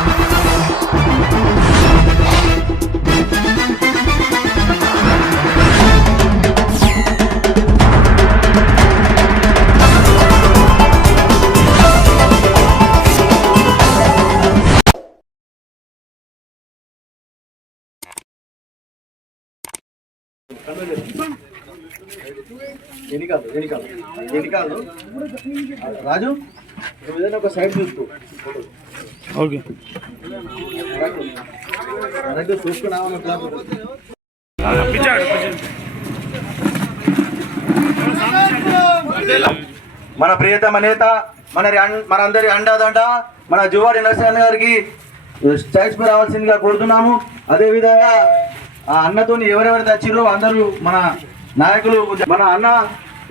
Gracias. ఎన్నికాలు ఎన్నికాలు ఎన్నికాలు రాజు ఏదైనా ఒక side చూసుకో. ఓకే. దగ్గర చూసుకున్నామని మన ప్రియతమ నేత మన రి- మనందరి అండాదండ మన జువాడి నరసింహ గారికి మీద రావాల్సిందిగా కోరుతున్నాము. అదేవిధంగా ఆ అన్నతోని ఎవరెవరు తెచ్చిరో అందరూ మన నాయకులు మన అన్న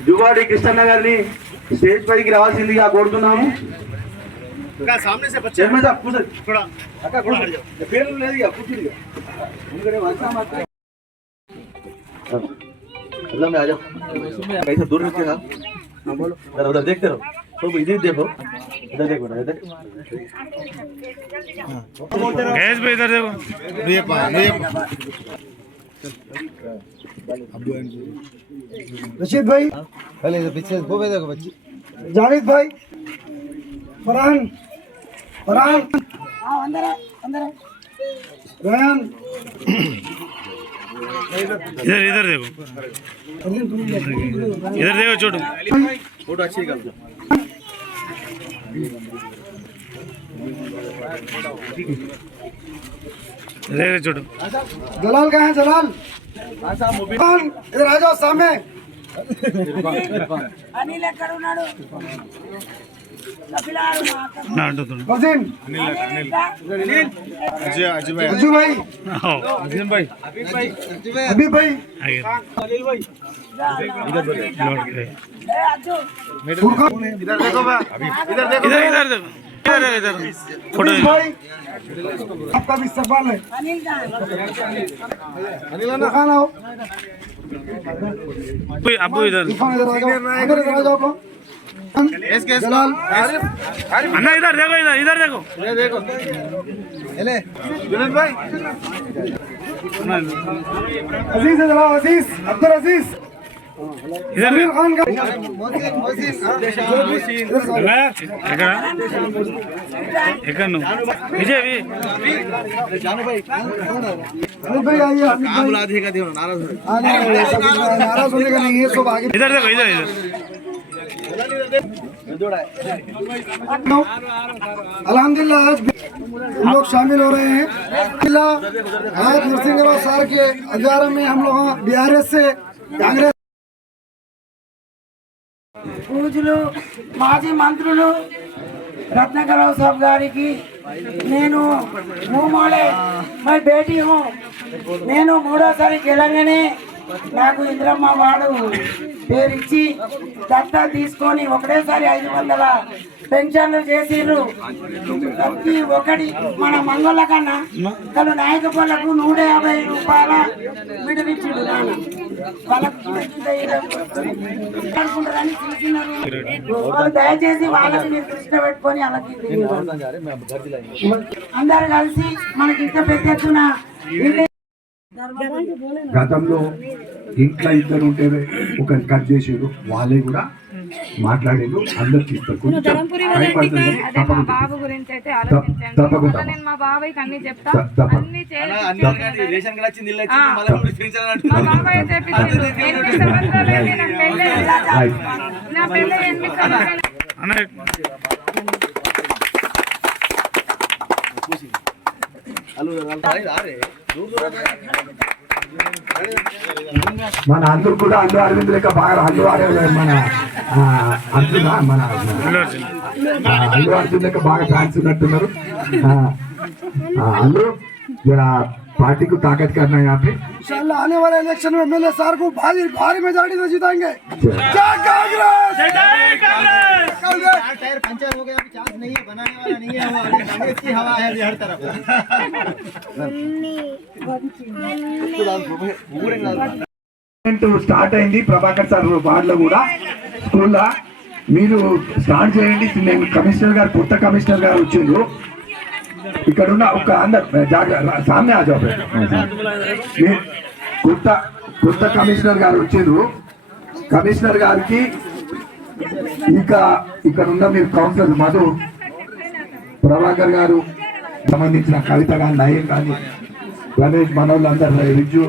జువాడి కృష్ణన్న గారిని స్టేజ్ పైకి రావాల్సిందిగా కోరుతున్నాము చైర్మన్ సాబ్ కూర్చోండి. అక్క కూర్చోండి. పేర్లు లేదు ఇక, కూర్చోండి ఇక. ఎందుకంటే వర్షం వస్తే- अल्लाह में आ जाओ कैसे दूर रखे आप उधर उधर देखते रहो तो इधर देखो इधर देखो ना इधर गैस पे इधर देखो رشید بھائی پہلے تو پیچھے وہ دیکھو بچی جاوید بھائی فرحان فرحان اندر اندر ریان ادھر ادھر دیکھو ادھر دیکھو چھوٹو فوٹو اچھی نکال چھوٹو جلال کہاں جلال రాజా సామె అనిల్ ఎక్కడ ఉన్నాడు ఇద్దరు es que es ادھر الحمد للہ آج ہم لوگ شامل ہو رہے ہیں۔ قلعہ نرسنگ آباد شہر کے اجارہ میں ہم لوگ بی آر ایس سے کانگریس పూజలు మాజీ మంత్రులు రత్నాకరరావు సాబ్ గారికి నేను మూమోళే మై బేటీ నేను మూడోసారి గెలవగానే నాకు ఇంద్రమ్మ వాడు పేరిచ్చి దత్తా తీసుకొని ఒకటేసారి ఐదు వందల పెన్షన్లు చేసిర్రు. ప్రతి ఒకటి మన మంగళ కన్నా తను నాయకపల్లకు నూట యాభై రూపాయల విడిపించుడు నాన్న. వాళ్ళకు వాళ్ళు దయచేసి వాళ్ళకి మీరు దృష్టిలో పెట్టుకొని అలా అందరు కలిసి మనకి ఇంత పెద్ద ఎత్తున గతంలో ఇంట్లో ఇద్దరు ఉంటే ఒకరిని కట్ చేసారు వాళ్ళే కూడా మాట్లాడేది అందరికి ఇస్తారు కొంచెం బాబు గురించి అయితే ఆలోచించండి నేను మా బాబాయ్కి అన్ని చెప్తా ఇల్లు వచ్చింది మళ్ళీ ఇప్పుడు పెంచాలని మా బాబాయ్ చెప్పించిండు ఎనిమిది సంవత్సరాలు అయింది నా పెళ్ళి రైట్. నా పెళ్ళి ఎనిమిది సంవత్సరాలు అన్న మన అందరు కూడా అల్లు అరవింద్ లేక బాగా అల్లు మన అర్జున మన అల్లు అర్జున్ లేక బాగా ఫ్యాన్స్ ఉన్నట్టున్నారు. అల్లు జరా पार्टी को ताकत करना ఎలక్షన్ ఎమ్మెల్యే సార్ इंशाल्लाह భారీ वाले इलेक्शन में एमएलए बनाने वाला नहीं है वो अभी कांग्रेस की हवा है अभी हर तरफ స్టార్ట్ అయింది ప్రభాకర్ సార్ వార్డులో కూడా స్కూల్లో మీరు స్టార్ట్ చేయండి నేను కమిషనర్ గారు కొత్త కమిషనర్ గారు వచ్చిండ్రు ఇక్కడ ఉన్న ఒక అందరు జాగ్రత్త సామ్య ఆ జాబ్ మీ- కొత్త కొత్త కమిషనర్ గారు వచ్చారు కమిషనర్ గారికి ఇంకా ఇక్కడ ఉన్న మీరు కౌన్సిలర్ మధు ప్రభాకర్ గారు సంబంధించిన కవిత కానీ నయం కానీ గణేష్ మనోళ్ళు అందరు రిజ్జు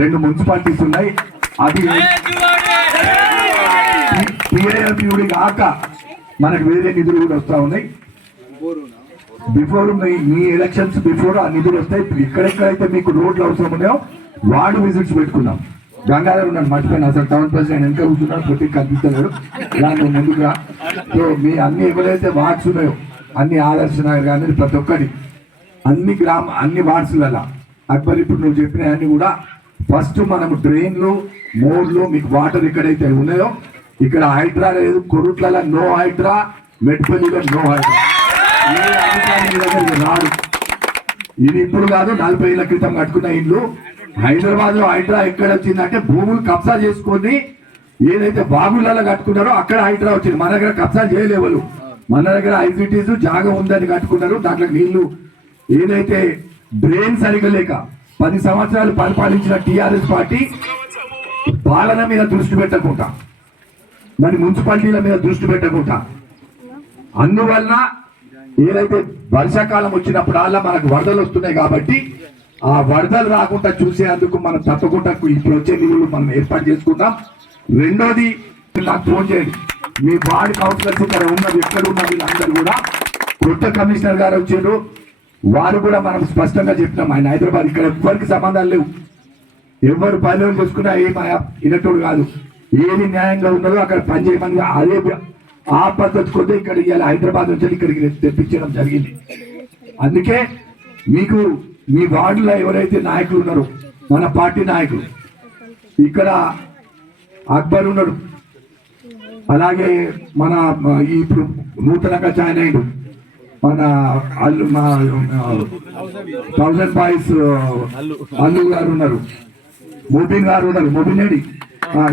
రెండు మున్సిపాలిటీస్ ఉన్నాయి. అది పిఐఎల్పియుడి కాక మనకు వేరే నిధులు కూడా వస్తా ఉన్నాయి. బిఫోర్ మీ మీ ఎలక్షన్స్ బిఫోర్ ఆ నిధులు వస్తాయి. ఎక్కడెక్కడైతే మీకు రోడ్లు అవసరం ఉన్నాయో వార్డు విజిట్స్ పెట్టుకున్నాం గంగాధర్ ఉన్నాడు మర్చిపోయిన. అసలు టౌన్ ప్రెసిడెంట్ వెనక కూర్చున్నాడు పొట్టి కనిపిస్తున్నాడు దాని ముందుగా సో మీ అన్ని ఎవరైతే వార్డ్స్ ఉన్నాయో అన్ని ఆదర్శ నగర్ కానీ ప్రతి ఒక్కటి అన్ని గ్రామ అన్ని వార్డ్స్లలో అక్బర్ ఇప్పుడు నువ్వు చెప్పిన అన్ని కూడా ఫస్ట్ మనము డ్రైన్లు మోడ్లు మీకు వాటర్ ఎక్కడైతే ఉన్నాయో ఇక్కడ హైడ్రా లేదు కొరుట్లలో నో హైడ్రా మెట్పల్లిలో నో హైడ్రా. రాడు. ఇది ఇప్పుడు కాదు నలభై ఏళ్ళ క్రితం కట్టుకున్న ఇల్లు. హైదరాబాద్లో హైడ్రా ఎక్కడ వచ్చిందంటే భూములు కబ్జా చేసుకొని ఏదైతే బాగులలో కట్టుకున్నారో అక్కడ హైడ్రా వచ్చింది. మన దగ్గర కబ్జా చేయలేవలు మన దగ్గర ఐసీటీస్ జాగా ఉందని కట్టుకున్నారు దాంట్లో వీళ్ళు ఏదైతే బ్రెయిన్ సరిగా లేక పది సంవత్సరాలు పరిపాలించిన టీఆర్ఎస్ పార్టీ పాలన మీద దృష్టి పెట్టకుండా మరి మున్సిపాలిటీల మీద దృష్టి పెట్టకుండా అందువలన ఏదైతే వర్షాకాలం వచ్చినప్పుడల్లా మనకు వరదలు వస్తున్నాయి కాబట్టి ఆ వరదలు రాకుండా చూసేందుకు మనం తప్పకుండా ఇప్పుడు వచ్చే నిధులు మనం ఏర్పాటు చేసుకుందాం. రెండోది నాకు ఫోన్ చేయండి. మీ వార్డు కౌన్సిలర్స్ ఇక్కడ ఉన్నది ఎక్కడ ఉన్న వీళ్ళందరూ కూడా కొత్త కమిషనర్ గారు వచ్చారు. వారు కూడా మనం స్పష్టంగా చెప్తున్నాం ఆయన హైదరాబాద్ ఇక్కడ ఎవ్వరికి సంబంధాలు లేవు. ఎవరు పనులు చేసుకున్నా ఏ ఇనటోడు కాదు. ఏది న్యాయంగా ఉన్నదో అక్కడ పనిచేయమని అదే ఆ పద్ధతి కొద్ది ఇక్కడ ఇవాళ హైదరాబాద్ నుంచి ఇక్కడికి తెప్పించడం జరిగింది. అందుకే మీకు మీ వార్డులో ఎవరైతే నాయకులు ఉన్నారో మన పార్టీ నాయకులు ఇక్కడ అక్బర్ ఉన్నాడు అలాగే మన ఇప్పుడు నూతనంగా జాయిన్ అయ్యాడు మన అల్లు మా థౌసండ్ బాయ్స్ అల్లు గారు ఉన్నారు. మోబిన్ గారు ఉన్నారు. మోబిన్ ఏడి?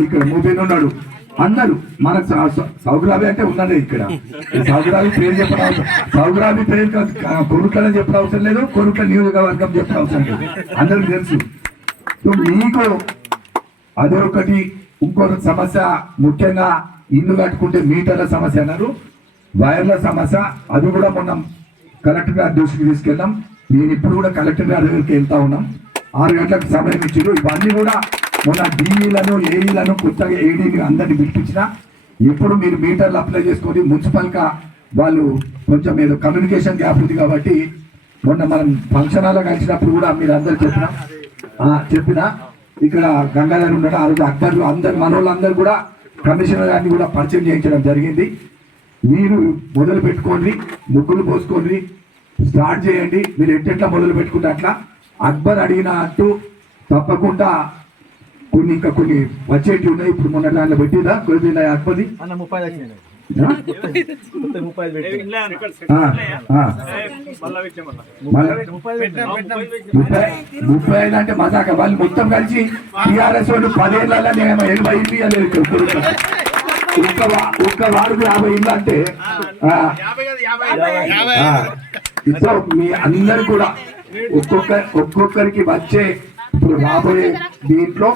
ఇక్కడ మోబిన్ ఉన్నాడు. అన్నారు మన సౌగ్రాబి అంటే ఉన్నది ఇక్కడ. సౌగ్రాబి పేరు చెప్పడం అవసరం. పేరు కొనుక్కలని చెప్పడం అవసరం లేదు కొరుట్ల నియోజకవర్గం చెప్పడం అవసరం లేదు. అందరికి తెలుసు. సో మీకు అదే ఒకటి ఇంకొక సమస్య ముఖ్యంగా ఇల్లు కట్టుకుంటే మీటర్ల సమస్య అన్నారు. వైర్ల సమస్య అది కూడా మొన్న కలెక్టర్ గారి దృష్టికి తీసుకెళ్ళాం. నేను ఇప్పుడు కూడా కలెక్టర్ గారి దగ్గరికి వెళ్తా ఉన్నాం. ఆరు గంటలకు సమయం ఇచ్చారు ఇవన్నీ కూడా మొన్న డీఈలను ఏఈలను కొత్తగా ఏడీని అందరినీ పిలిపించిన. ఇప్పుడు మీరు మీటర్లు అప్లై చేసుకొని మున్సిపల్గా వాళ్ళు కొంచెం ఏదో కమ్యూనికేషన్ గ్యాప్ ఉంది కాబట్టి మొన్న మనం ఫంక్షన్ హాల్లో కలిసినప్పుడు కూడా మీరు అందరు చెప్పిన చెప్పిన. ఇక్కడ గంగాధర్ ఉన్నాడు ఆ రోజు అక్బర్లు అందరు మనోళ్ళందరూ కూడా కమిషనర్ గారిని కూడా పరిచయం చేయించడం జరిగింది. మీరు మొదలు పెట్టుకోండి ముగ్గులు పోసుకోండి స్టార్ట్ చేయండి. మీరు ఎట్టెట్లా మొదలు పెట్టుకుంటే అట్లా అక్బర్ అడిగిన అంటూ తప్పకుండా కొన్ని ఇంకా కొన్ని వచ్చేటివి ఉన్నాయి. ఇప్పుడు మొన్న దాంట్లో పెట్టిందా? కొద్దిగా అక్బర్ది? ముప్పై లక్షలు ముప్పై ఐదు అంటే మజాక వాళ్ళు మొత్తం కలిసి టీఆర్ఎస్ వాళ్ళు పదేళ్ళ నేను ఎనభై ఇల్లు ఇవ్వలేదు ఒక్క ఒక్క వాడికి యాభై ఇల్లు అంటే ఆ, మీ అందరు కూడా ఒక్కొక్క ఒక్కొక్కరికి వచ్చే ఇప్పుడు రాబోయే దీంట్లో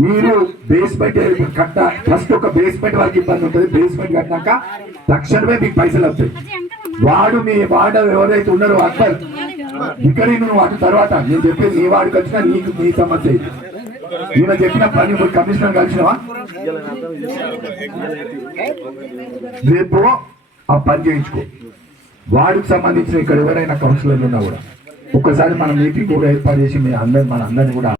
మీరు బేస్మెంట్ కట్ట ఫస్ట్ ఒక బేస్మెంట్ వారికి ఇబ్బంది ఉంటుంది. బేస్మెంట్ కట్టినాక తక్షణమే మీకు పైసలు వస్తాయి. వాడు మీ వాడ ఎవరైతే ఉన్నారో అక్బర్ ఇక్కడ నువ్వు వాటి తర్వాత నేను చెప్పేది నీ వాడికి వచ్చినా నీకు నీ సమస్య. ఇది నేను చెప్పిన పని ఇప్పుడు కమిషనర్ కలిసినవా? రేపు ఆ పని చేయించుకో. వాడికి సంబంధించిన ఇక్కడ ఎవరైనా కౌన్సిలర్లు ఉన్నా కూడా. ఒక్కసారి మనం మీటింగ్ కూడా ఏర్పాటు చేసి మీ అందరి మన అందరిని కూడా